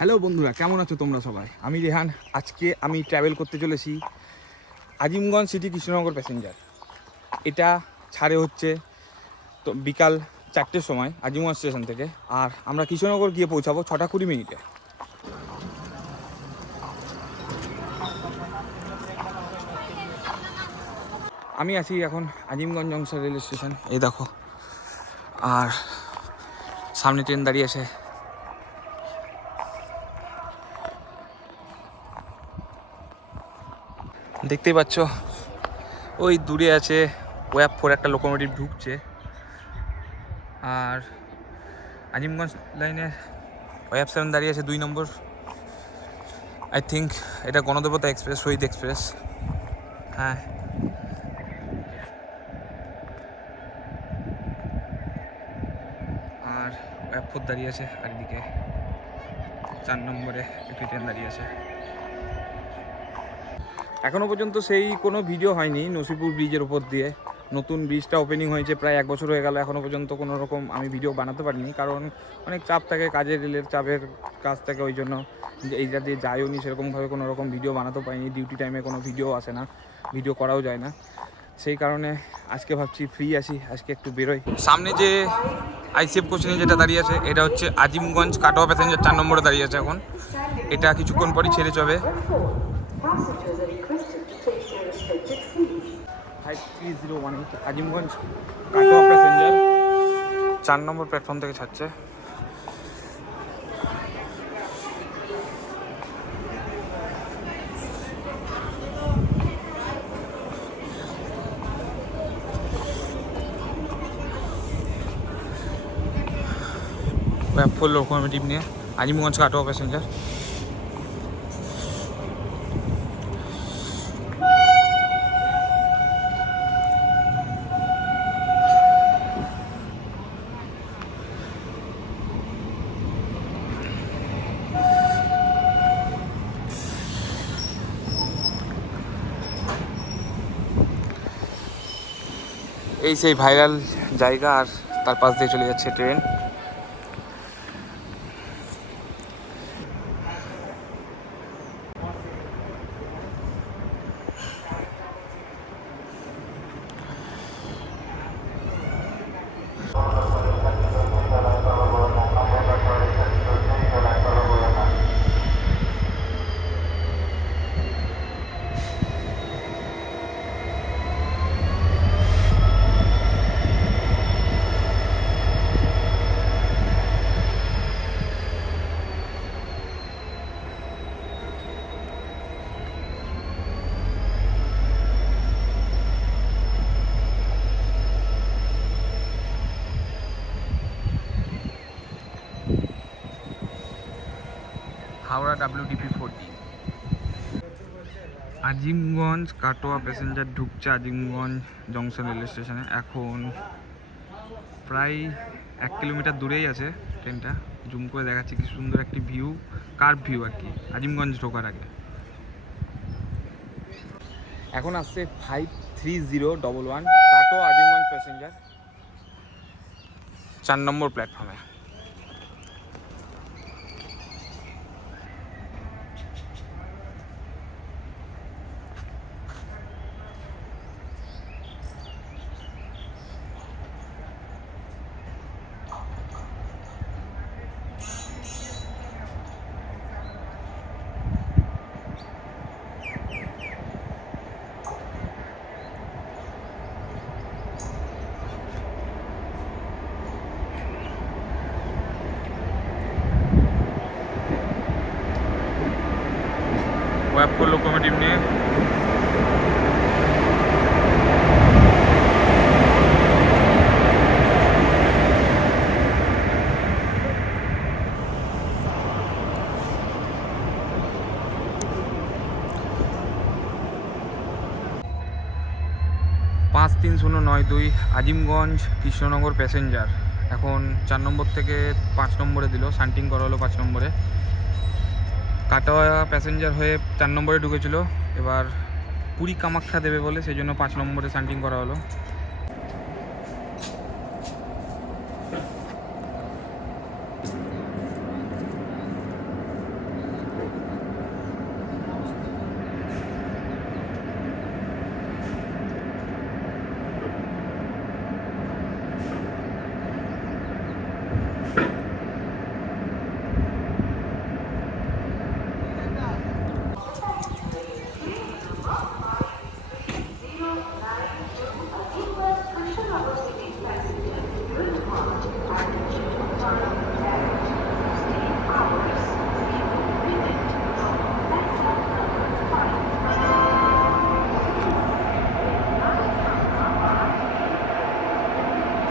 হ্যালো বন্ধুরা, কেমন আছো তোমরা সবাই? আমি রেহান। আজকে আমি ট্রাভেল করতে চলেছি আজিমগঞ্জ সিটি কৃষ্ণনগর প্যাসেঞ্জার। এটা ছাড়ে হচ্ছে তো বিকাল 4টের সময় আজিমগঞ্জ স্টেশন থেকে, আর আমরা কৃষ্ণনগর গিয়ে পৌঁছাবো 6টা 20 মিনিটে। আমি আছি এখন আজিমগঞ্জ জংশন রেল স্টেশন, এই দেখো, আর সামনে ট্রেন দাঁড়িয়ে আছে। দেখতেই পাচ্ছ ওই দূরে আছে ওয়াপ 4 একটা লোকোমোটিভ ঢুকছে। আর আজিমগঞ্জ লাইনের ওয়াপ 7 দাঁড়িয়ে আছে 2 নম্বর। আই থিঙ্ক এটা গণদেবতা এক্সপ্রেস, শহীদ এক্সপ্রেস। হ্যাঁ, আর ওয়াপ 4 দাঁড়িয়ে আছে, আর এদিকে 4 নম্বরে একটি ট্রেন দাঁড়িয়ে আছে। এখনও পর্যন্ত সেই কোনো ভিডিও হয়নি নসিপুর ব্রিজের ওপর দিয়ে। নতুন ব্রিজটা ওপেনিং হয়েছে প্রায় 1 বছর হয়ে গেল, এখনও পর্যন্ত কোনো রকম আমি ভিডিও বানাতে পারিনি, কারণ অনেক চাপ থাকে, কাজের রেলের চাপের কাজ থাকে, ওই জন্য এইটা দিয়ে যাইও নি, সেরকমভাবে কোনো রকম ভিডিও বানাতে পারিনি। ডিউটি টাইমে কোনো ভিডিও আসে না, ভিডিও করাও যায় না, সেই কারণে আজকে ভাবছি ফ্রি আছি, আজকে একটু বেরোই। সামনে যে আইসিএফ কোচিংয়ে যেটা দাঁড়িয়ে আছে এটা হচ্ছে আজিমগঞ্জ কাটোয়া প্যাসেঞ্জার 4 নম্বরে দাঁড়িয়ে আছে এখন। এটা কিছুক্ষণ পরই ছেড়ে যাবে। 5301 আজিমগঞ্জ কাটোয়া প্যাসেঞ্জার 4 নম্বর প্ল্যাটফর্ম থেকে ছাড়ছে। ওয়াপ 4 লোকোমোটিভ নিয়ে আজিমগঞ্জ কাটোয়া প্যাসেঞ্জার। এই সেই ভাইরাল জায়গা, আর তার পাশ দিয়ে চলে যাচ্ছে ট্রেন। হাওড়া WDP-40 আজিমগঞ্জ কাটোয়া প্যাসেঞ্জার ঢুকছে আজিমগঞ্জ জংশন রেল স্টেশনে। এখন প্রায় 1 কিলোমিটার দূরেই আছে ট্রেনটা। জুম করে দেখাচ্ছি কি সুন্দর একটি ভিউ, কার্ভ ভিউ আর কি, আজিমগঞ্জ ঢোকার আগে। এখন আসছে 53011 কাটোয়া আজিমগঞ্জ প্যাসেঞ্জার 4 নম্বর প্ল্যাটফর্মে। ওয়াপ 4 লোকোমোটিভ নিয়ে পাঁচ 3092 আজিমগঞ্জ কৃষ্ণনগর প্যাসেঞ্জার এখন 4 নম্বর থেকে 5 নম্বরে দিল, শান্টিং করা হলো 5 নম্বরে। কাটোয়া প্যাসেঞ্জার হয়ে 4 নম্বরে ঢুকেছিল, এবার পুরী কামাখ্যা দেবে বলে সেই জন্য 5 নম্বরে শান্টিং করা হলো।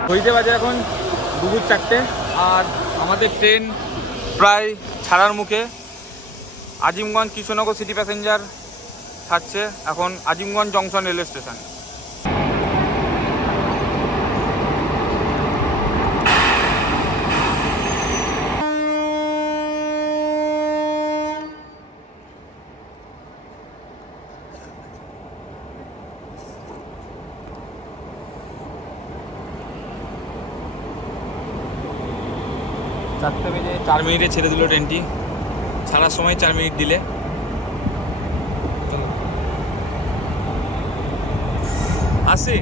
ঘড়িতে বাজে এখন দুপুর 4টে, আর আমাদের ট্রেন প্রায় ছাড়ার মুখে। আজিমগঞ্জ কৃষ্ণনগর সিটি প্যাসেঞ্জার ছাড়ছে এখন আজিমগঞ্জ জংশন রেলওয়ে স্টেশন। চারটে বেজে 4 মিনিটে ছেড়ে দিল ট্রেনটি, ছাড়ার সময় 4 মিনিট দিলে। আসি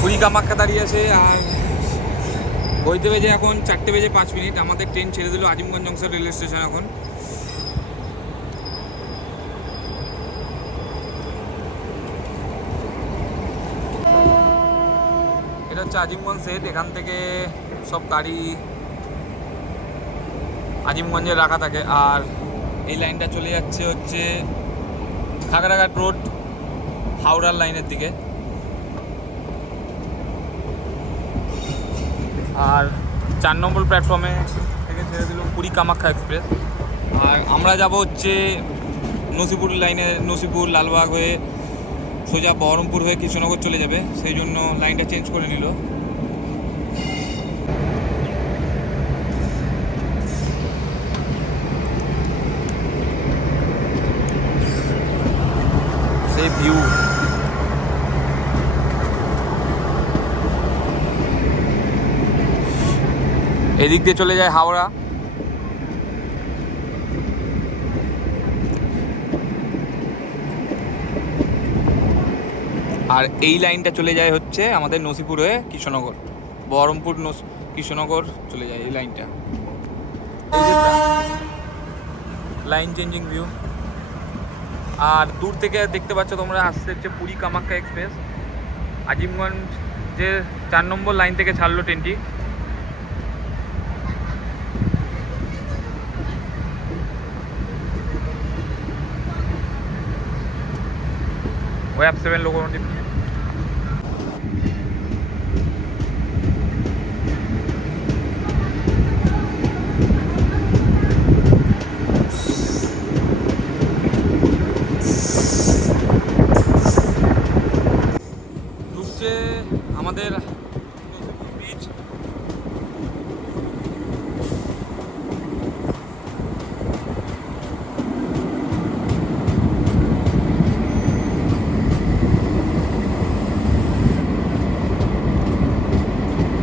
পুরী কামাখ্যা দাঁড়িয়ে আছে। আর ঘড়িতে বেজে এখন 4টে বেজে 5 মিনিট, আমাদের ট্রেন ছেড়ে দিল আজিমগঞ্জ জংশন রেলওয়ে স্টেশন। এখন এটা হচ্ছে আজিমগঞ্জ সেট, এখান থেকে সব গাড়ি আজিমগঞ্জে রাখা থাকে। আর এই লাইনটা চলে যাচ্ছে হচ্ছে খাগড়াঘাট রোড হাওড়ার লাইনের দিকে। আর 4 নম্বর প্ল্যাটফর্মে থেকে ছেড়ে দিল পুরী কামাখ্যা এক্সপ্রেস। আর আমরা যাব হচ্ছে নসিপুর লাইনে, নসিপুর লালবাগ হয়ে সোজা বহরমপুর হয়ে কৃষ্ণনগর চলে যাবে, সেই জন্য লাইনটা চেঞ্জ করে নিল। সেই ভিউ এদিক দিয়ে চলে যায় হাওড়া। আর এই লাইনটা চলে যায় হচ্ছে আমাদের নসিপুর হয়ে কৃষ্ণনগর, বহরমপুর কৃষ্ণনগর চলে যায় এই লাইনটা। Line changing view. আর দূর থেকে দেখতে পাচ্ছ তোমরা আসছে হচ্ছে পুরী কামাখ্যা এক্সপ্রেস। আজিমগঞ্জ যে 4 নম্বর লাইন থেকে ছাড়লো ট্রেনটি। ওয়েব 7 লোকোমোটিভ। ঢুকছে আমাদের বিচ।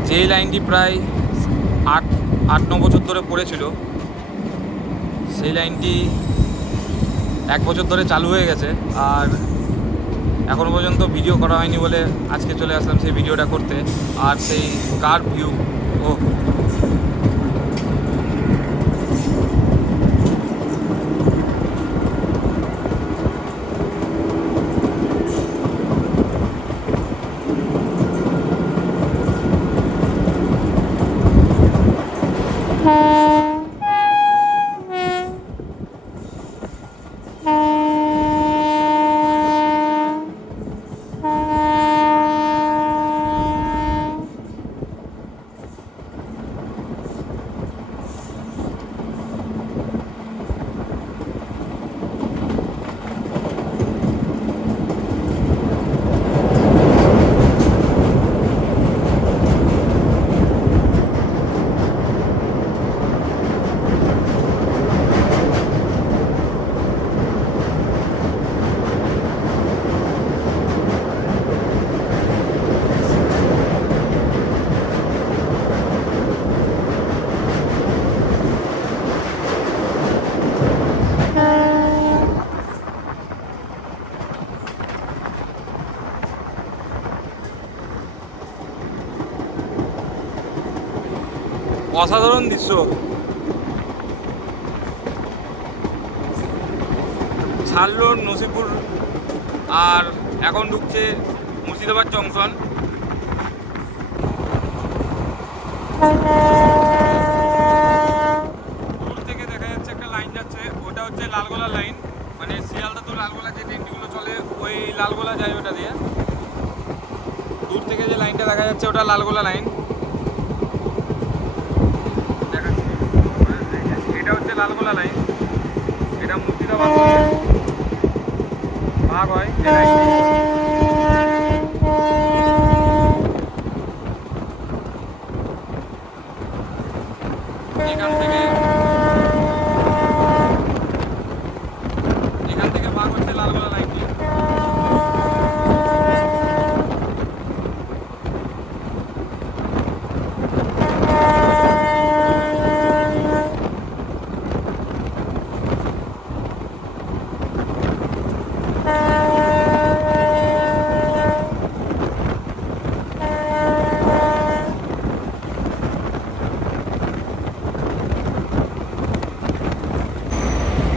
যেই লাইনটি প্রায় 8-9 বছর ধরে পড়েছিল, সেই লাইনটি 1 বছর ধরে চালু হয়ে গেছে। আর এখনও পর্যন্ত ভিডিও করা হয়নি বলে আজকে চলে আসলাম সেই ভিডিওটা করতে। আর সেই কার ভিউ, ও অসাধারণ দৃশ্য। ছাড়লো নসিপুর আর এখন ঢুকছে মুর্শিদাবাদ জংশন। দূর থেকে দেখা যাচ্ছে একটা লাইন যাচ্ছে, ওটা হচ্ছে লালগোলা লাইন, মানে শিয়ালদা তো লালগোলা যে ট্রেনগুলো চলে ওই লালগোলা যায় ওটা দিয়ে। দূর থেকে যে লাইনটা দেখা যাচ্ছে ওটা লালগোলা লাইন দেখাচ্ছি, এটা হচ্ছে লালগোলা লাইন, এটা মুর্শিদাবাদ ভাগ হয় এই লাইন। এখান থেকে ভাগ হচ্ছে লালগোলা লাইন দিয়ে।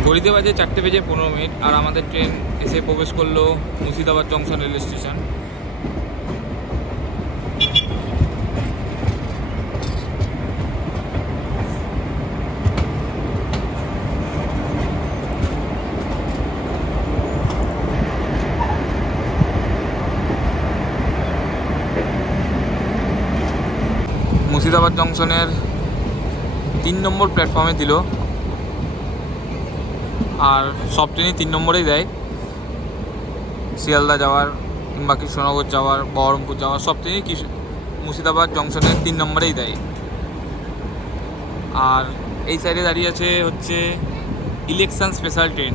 ঘড়িতে বাজে 4:15 আর আমাদের ট্রেন এসে প্রবেশ করলো Murshidabad junction rail station. Murshidabad জংশনের 3 নম্বর প্ল্যাটফর্মে দিল, আর সব ট্রেনই 3 নম্বরেই দেয়। শিয়ালদা যাওয়ার কিংবা কৃষ্ণনগর যাওয়ার, বহরমপুর যাওয়ার সব ট্রেনই মুর্শিদাবাদ জংশনের 3 নম্বরেই দেয়। আর এই সাইডে দাঁড়িয়ে আছে হচ্ছে ইলেকশন স্পেশাল ট্রেন।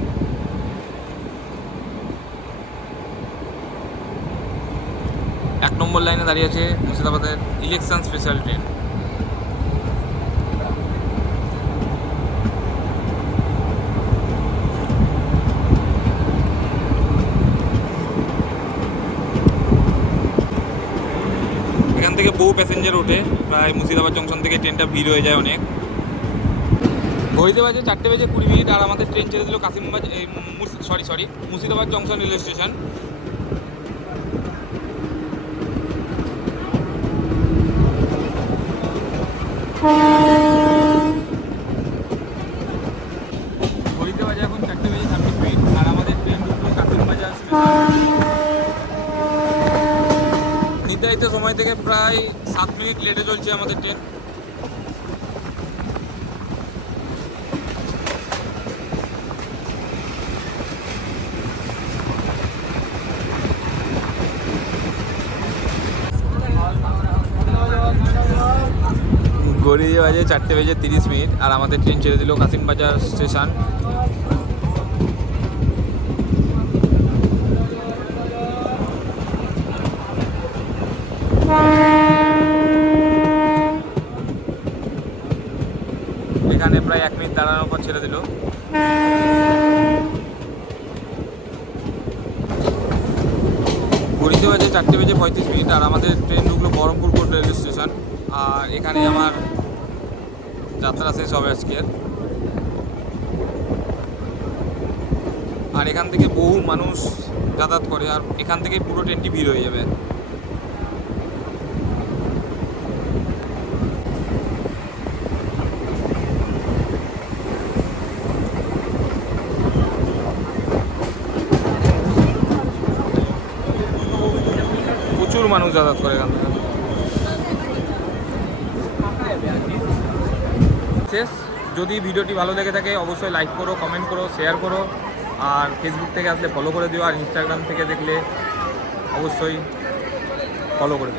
এক নম্বর লাইনে দাঁড়িয়ে আছে মুর্শিদাবাদের ইলেকশন স্পেশাল ট্রেন। এখান থেকে বহু প্যাসেঞ্জার ওঠে, প্রায় মুর্শিদাবাদ জংশন থেকে ট্রেনটা ভিড় হয়ে যায় অনেক। ঘড়িতে বাজে 4:20 আর আমাদের ট্রেন ছেড়ে দিল কাশিমবাজার মুর্শিদাবাদ জংশন রেল স্টেশন। ঘড়িতে বাজে এখন 4:26 আর আমাদের ট্রেন ঢুকলো কাশিমবাজার স্টেশন। নির্ধারিত সময় থেকে প্রায় 7 মিনিট লেটে চলছে আমাদের ট্রেন। ঘড়ি বাজে 4:30 আর আমাদের ট্রেন ছেড়ে দিল কাশিমবাজার স্টেশন। এখানে প্রায় 1 মিনিট দাঁড়ানোর পর ছেড়ে দিল। ঘড়িতে বাজে 4:35 আর আমাদের ট্রেন ঢুকলো বহরমপুর কোর্ট রেল স্টেশন। আর এখানে আমার যাত্রা শেষ হবে আজকের। আর এখান থেকে বহু মানুষ যাতায়াত করে, আর এখান থেকে পুরো ট্রেনটি ভিড় হয়ে যাবে। প্রচুর মানুষ যাতায়াত করে এখান থেকে। শেষ, যদি ভিডিওটি ভালো লেগে থাকে অবশ্যই লাইক করো, কমেন্ট করো, শেয়ার করো, আর ফেসবুক থেকে আসলে ফলো করে দিও, আর ইনস্টাগ্রাম থেকে দেখলে অবশ্যই ফলো করে দিও।